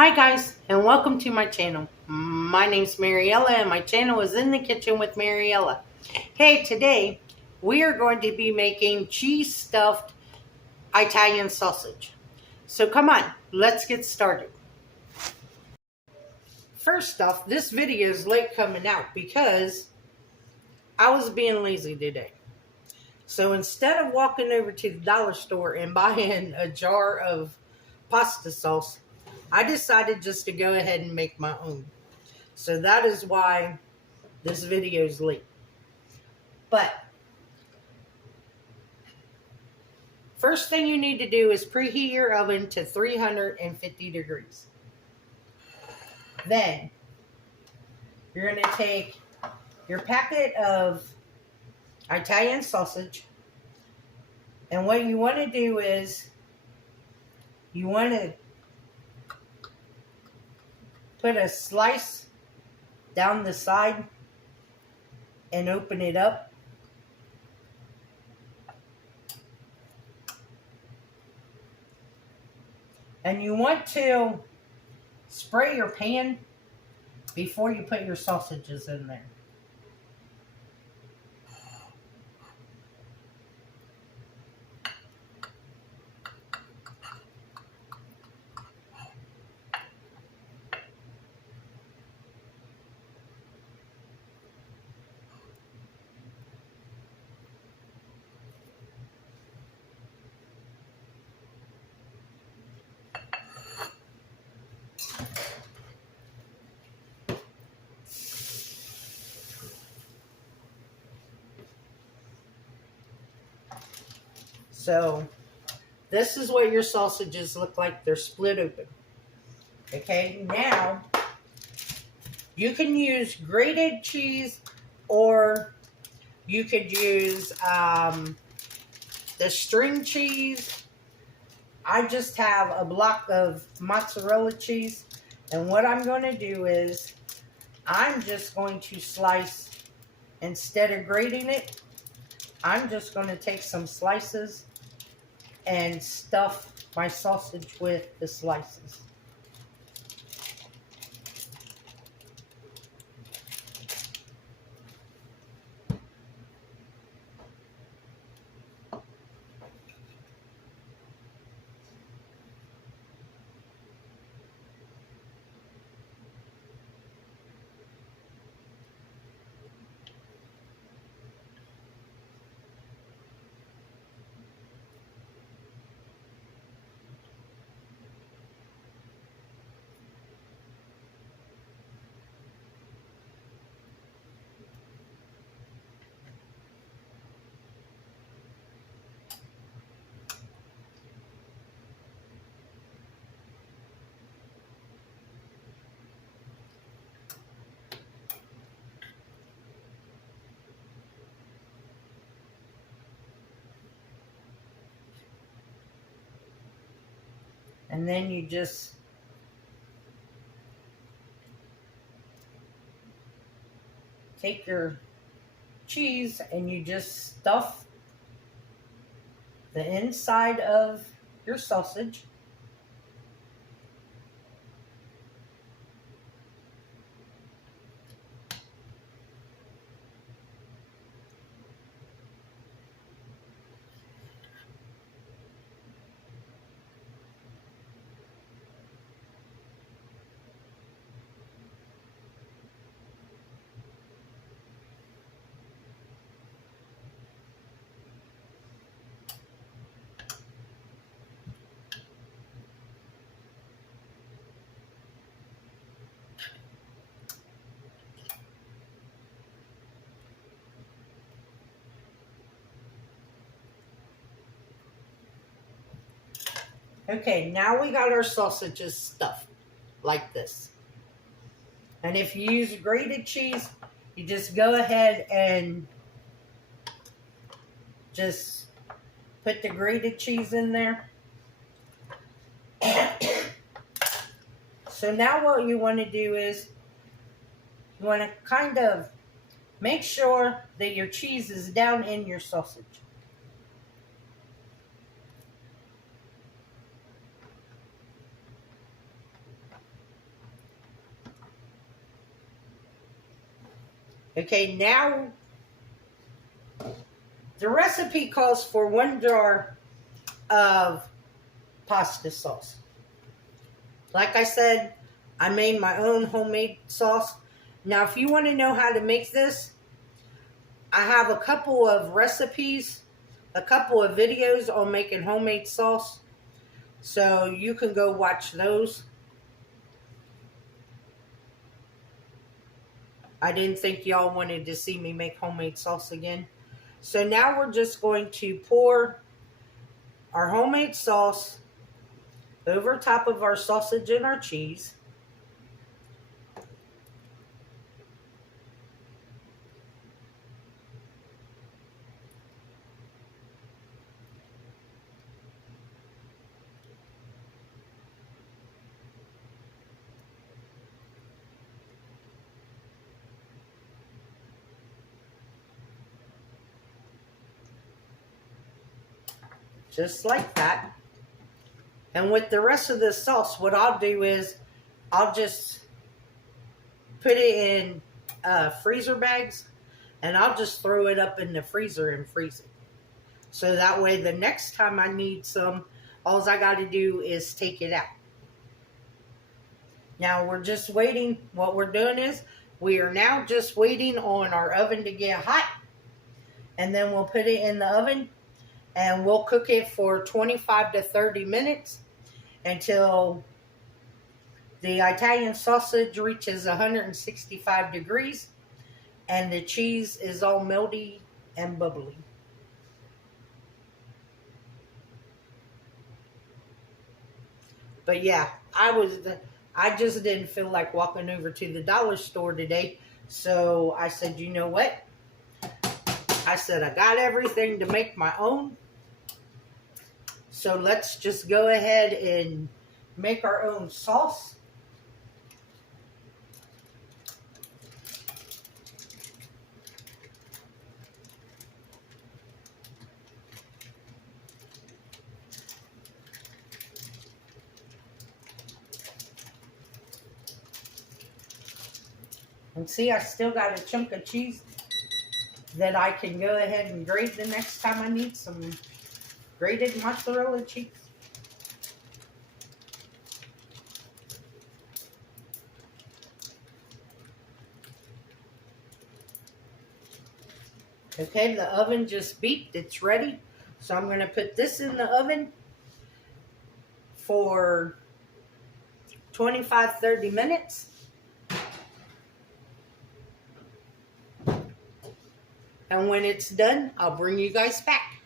Hi guys, and welcome to my channel. My name's Mariella, and my channel is In the Kitchen with Mariella. Hey, today we are going to be making cheese stuffed Italian sausage. So come on, let's get started. First off, this video is late coming out because I was being lazy today. So instead of walking over to the dollar store and buying a jar of pasta sauce, I decided just to go ahead and make my own. So that is why this video is late. But first thing you need to do is preheat your oven to 350 degrees. Then you're going to take your packet of Italian sausage, and what you want to do is you want to put a slice down the side and open it up. And you want to spray your pan before you put your sausages in there. So this is what your sausages look like. They're split open. Okay, now you can use grated cheese, or you could use the string cheese. I just have a block of mozzarella cheese, and what I'm going to do is I'm just going to slice, instead of grating it, I'm just going to take some slices and stuff my sausage with the slices. And then you just take your cheese and you just stuff the inside of your sausage. Okay, now we got our sausages stuffed like this. And if you use grated cheese, you just go ahead and just put the grated cheese in there. So now what you want to do is you want to kind of make sure that your cheese is down in your sausage. Okay, now the recipe calls for 1 jar of pasta sauce. Like I said, I made my own homemade sauce. Now, if you want to know how to make this, I have a couple of recipes, a couple of videos on making homemade sauce. So you can go watch those. I didn't think y'all wanted to see me make homemade sauce again. So now we're just going to pour our homemade sauce over top of our sausage and our cheese. Just like that. And with the rest of this sauce, what I'll do is I'll just put it in freezer bags, and I'll just throw it up in the freezer and freeze it. So that way the next time I need some, all I got to do is take it out. Now we're just waiting. What we're doing is we are now just waiting on our oven to get hot, and then we'll put it in the oven and we'll cook it for 25 to 30 minutes until the Italian sausage reaches 165 degrees and the cheese is all melty and bubbly. But yeah, I just didn't feel like walking over to the dollar store today. So I said, you know what? I said, I got everything to make my own. So let's just go ahead and make our own sauce. And see, I still got a chunk of cheese that I can go ahead and grate the next time I need some grated mozzarella cheese. Okay, the oven just beeped. It's ready. So I'm going to put this in the oven for 25-30 minutes. And when it's done, I'll bring you guys back.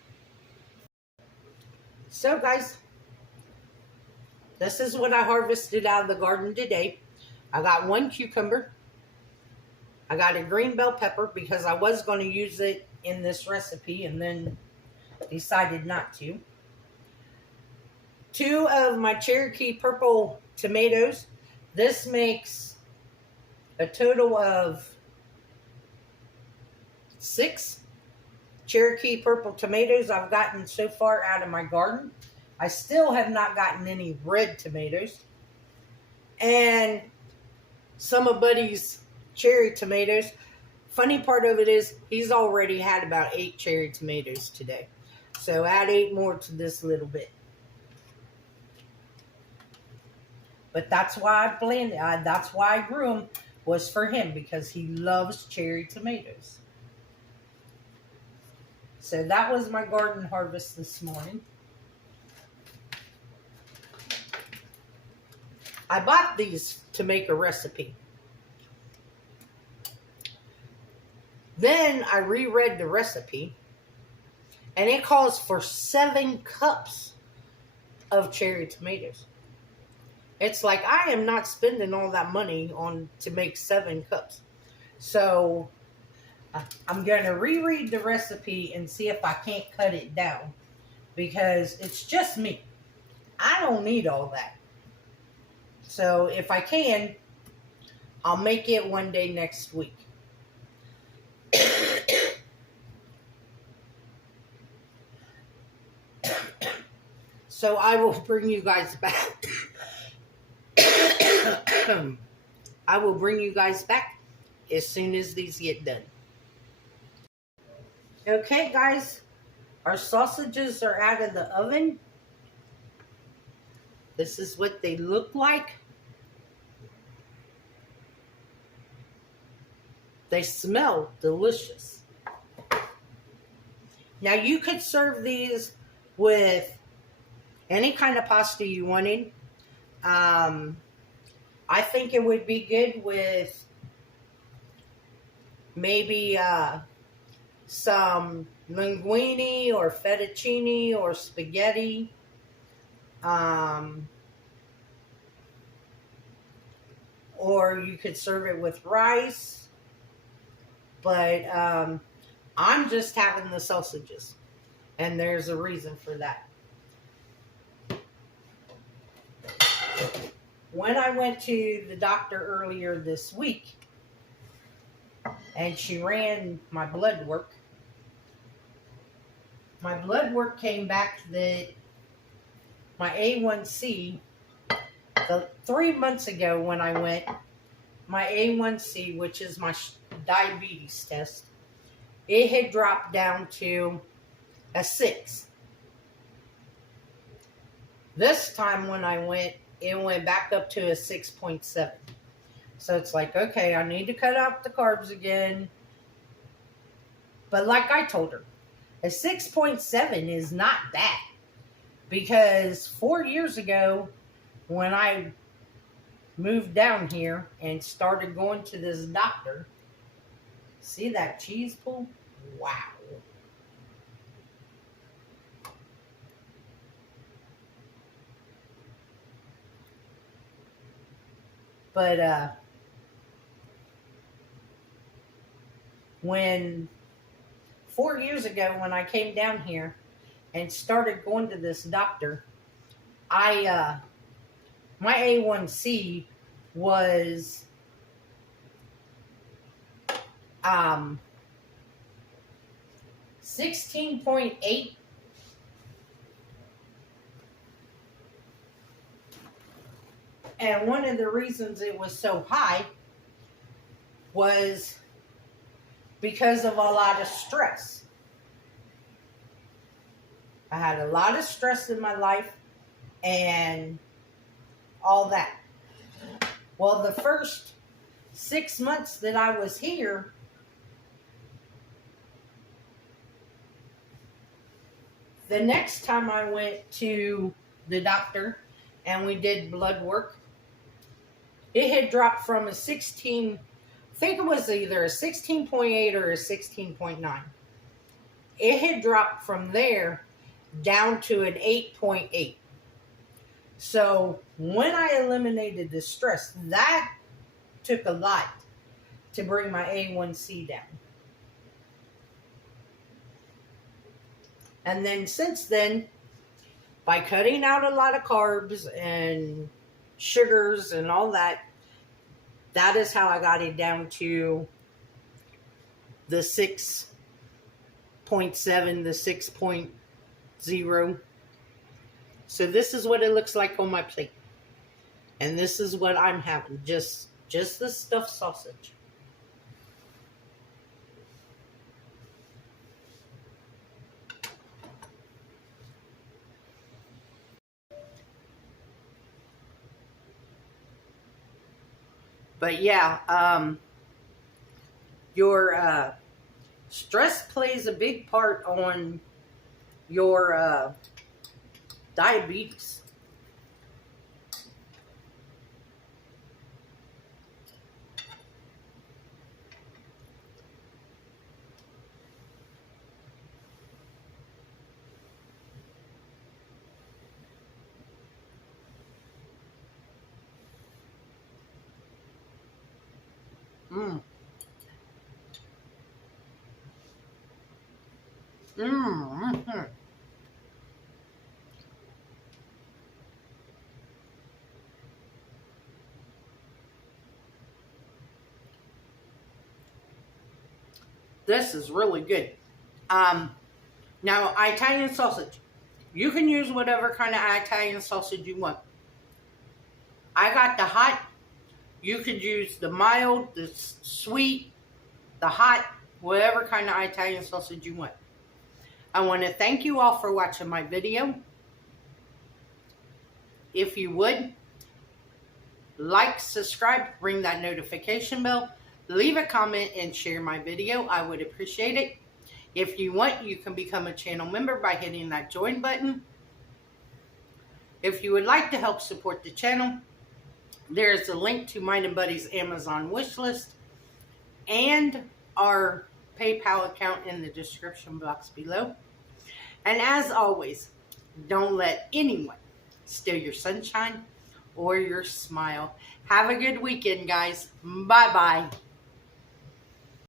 So guys, this is what I harvested out of the garden today. I got 1 cucumber. I got a green bell pepper because I was going to use it in this recipe and then decided not to. 2 of my Cherokee purple tomatoes. This makes a total of 6 Cherokee purple tomatoes I've gotten so far out of my garden. I still have not gotten any red tomatoes. And some of Buddy's cherry tomatoes. Funny part of it is he's already had about 8 cherry tomatoes today. So add 8 more to this little bit. But that's why I planted. That's why I grew them, was for him, because he loves cherry tomatoes. So that was my garden harvest this morning. I bought these to make a recipe. Then I reread the recipe, and it calls for 7 cups of cherry tomatoes. It's like, I am not spending all that money to make 7 cups. So I'm going to reread the recipe and see if I can't cut it down, because it's just me. I don't need all that. So if I can, I'll make it one day next week. So I will bring you guys back. I will bring you guys back as soon as these get done. Okay, guys, our sausages are out of the oven. This is what they look like. They smell delicious. Now, you could serve these with any kind of pasta you wanted. I think it would be good with maybe some linguine or fettuccine or spaghetti. Or you could serve it with rice. But I'm just having the sausages. And there's a reason for that. When I went to the doctor earlier this week, and she ran my blood work came back that my A1C, 3 months ago when I went, my A1C, which is my diabetes test, it had dropped down to a 6. This time when I went, it went back up to a 6.7. So it's like, okay, I need to cut out the carbs again. But like I told her, a 6.7 is not bad. Because 4 years ago, when I moved down here and started going to this doctor, see that cheese pull? Wow. But when 4 years ago when I came down here and started going to this doctor, my A1C was 16.8. And one of the reasons it was so high was because of a lot of stress. I had a lot of stress in my life and all that. Well, the first 6 months that I was here, the next time I went to the doctor and we did blood work, it had dropped from a 16, I think it was either a 16.8 or a 16.9. It had dropped from there down to an 8.8. So when I eliminated the stress, that took a lot to bring my A1C down. And then since then, by cutting out a lot of carbs and sugars and all that, that is how I got it down to the 6.7, the 6.0. So this is what it looks like on my plate. And this is what I'm having, just the stuffed sausage. But yeah, your stress plays a big part on your diabetes. Mm. Mm-hmm. This is really good. Now, Italian sausage. You can use whatever kind of Italian sausage you want. I got the hot You could use the mild, the sweet, the hot, whatever kind of Italian sausage you want. I want to thank you all for watching my video. If you would, like, subscribe, ring that notification bell, leave a comment, and share my video. I would appreciate it. If you want, you can become a channel member by hitting that join button. If you would like to help support the channel, there is a link to mine and Buddy's Amazon wish list and our PayPal account in the description box below. And as always, don't let anyone steal your sunshine or your smile. Have a good weekend, guys. Bye-bye.